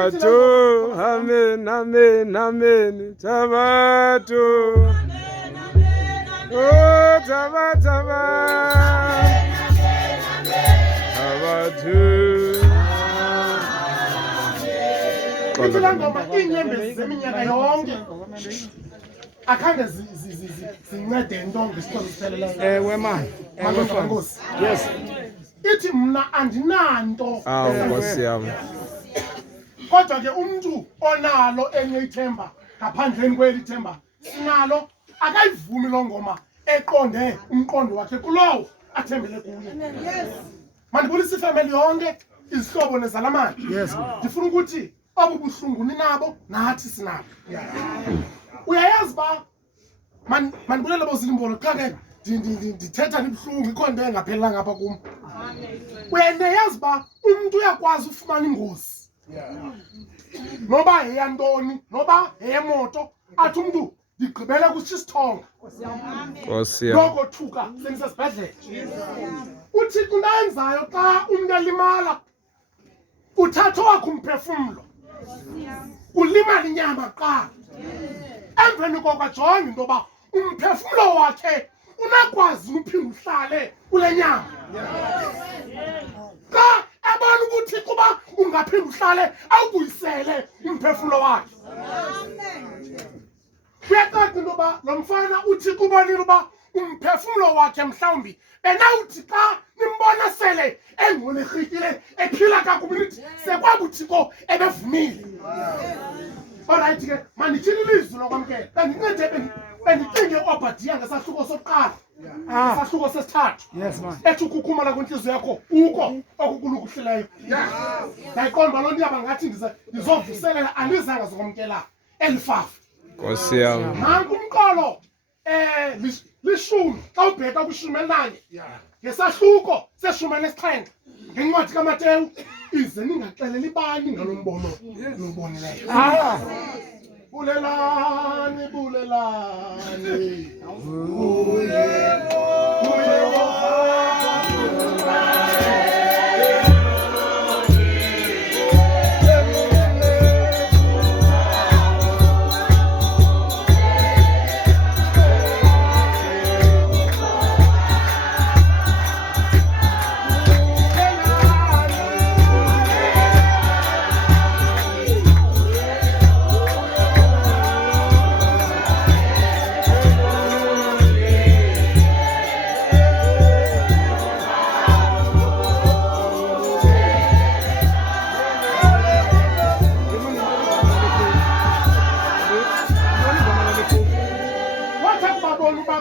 Thabatu, amen, amen, amen. Thabatu. Oh, Thabatu. Thabatu. Ngoma inyembezi zeminyaka yonke akhange zincede into ngesixhobo sipheleleyo. Wema. Nkosi. Yes. Ithi mna andinanto. Nkosi yami. Kodwa ke umuntu onalo enye ithemba ngaphandleni kweli themba sinalo akayivumi lo ngoma eqonde umqondo wakhe kulowo athembele kuye. Mandibulisa ifamily yonke izihlobo nezalamane. Yes. Ndifuna ukuthi obu buhlungu ninabo nathi sinabo. Uyayazi ba mandibulele bozilimbola xa ke ndithetha nibuhlungu ikhonto engaphelanga apha kum. Uyayazi ba umuntu uyakwazi ufumana ingozi. Noba yeyantoni noba yemoto athi umuntu ndigqibele kusisithonga. Nkosi yami. Loko thuka senisesibhedlele. Uthi kunenzayo xa umuntu elimala uthatha wakho umphefumlo. Ulimala inyama qha. Emveni koko jonga into yoba umphefumlo wakhe unakwazi uphinda uhlale kule nyama. Xa ebona ukuthi kuba ungaphinda uhlale awubuyisele umphefumlo wakhe. Kuyacaca into yoba lo mfana uthi kubonile uba umphefumlo wakhe mhlawumbi benawuthi xa nimbona sele engolekile ephila kakubi nithi sekwabuthiko ebevumile. Alright ke mandithini ilizwi lokwamkela bendincede bendicinge Obadiya ngesahluko sokuqala isahluko sesithathu. Yes man. Ethi ukukhukhumala kwenhliziyo yakho uko okukulukuhlileyo. Ndayiqonda loo nto yaba ngathi ndizovuselela andizanga zokwamkela elifafu. Nkosi yami. Nanku umqolo lishumi xa ubheka kwishumi elinanye ngesahluko seshumi enesixhenxe ngencwadi kaMateyu ize ningaxeleli ibani ngalo mbono nobonileyo. Bulelani bulelani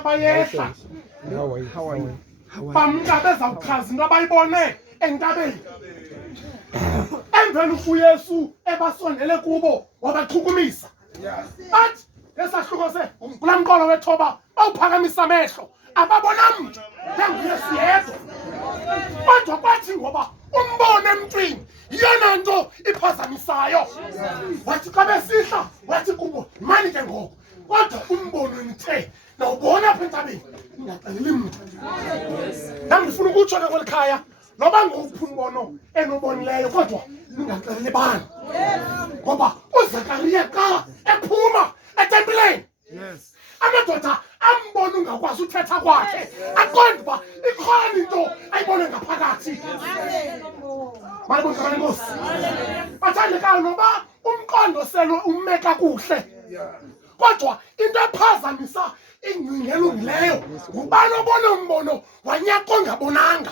bayehla. How are you? Bamka bezawuchaza into abayibone entabeni. Emveni uYesu ebasondele kubo wabachukumisa. Athi lesahluko se kulaa mqolo wethoba bawuphakamisa amehlo ababona mntu njengoYesu yedwa. Kodwa kwathi ngoba umbono emntwini yiyona nto iphazamisayo. Wathi xa besihla wathi kubo mani ke ngoku kodwa umbono nithe nawubona apha entabeni ningaxeleli mntu. Nam ndifuna ukutsho ke kweli khaya noba ngowuphi umbono enobonileyo kodwa ningaxeleli bani. Ngoba uZakariya xa ephuma etempileni amadoda ambona ungakwazi uthetha kwakhe aqonda uba ikhona into ayibone ngaphakathi. Malibonke Nkosi. Bathandekayo noba umqondo selo ume kakuhle kodwa into ephazamisa ingcinga elungileyo ngubani obona umbono wanyaka ongabonanga.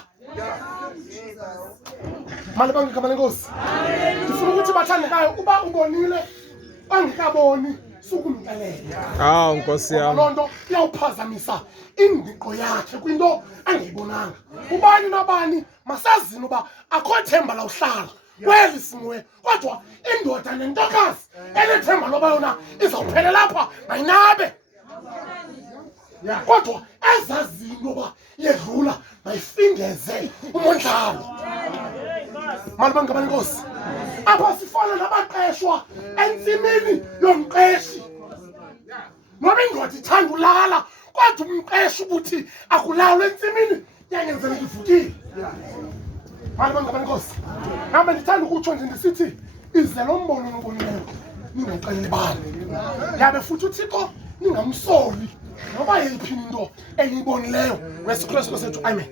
Malibonke Nkosi. Ndifuna ukuthi bathandekayo uba ubonile ongekaboni sukumxelela. Nkosi yami. Loo nto iyawuphazamisa ingqiqo yakhe kwinto angayibonanga. Ubani nabani masazini uba akho themba lawuhlala kweli simwe kodwa indoda nentokazi enethemba loba yona izawuphelela apha mayinabe. Kodwa ezazinto uba yedlula mayifingeze umondlalo. Malibonke Nkosi. Apha sifana nabaqeshwa entsimini yomqeshi. Noba indoda ithanda ulala kodwa umqeshi ukuthi akulalwe entsimini yangenzeleka ivukile. Malibonke Nkosi. Nami ndithanda ukutsho nje ndisithi ize lo mbono nobonileyo ningaqelibali yabe futhi uThixo ningamsoli noba yiphi into eyibonileyo wesikristu sethu amen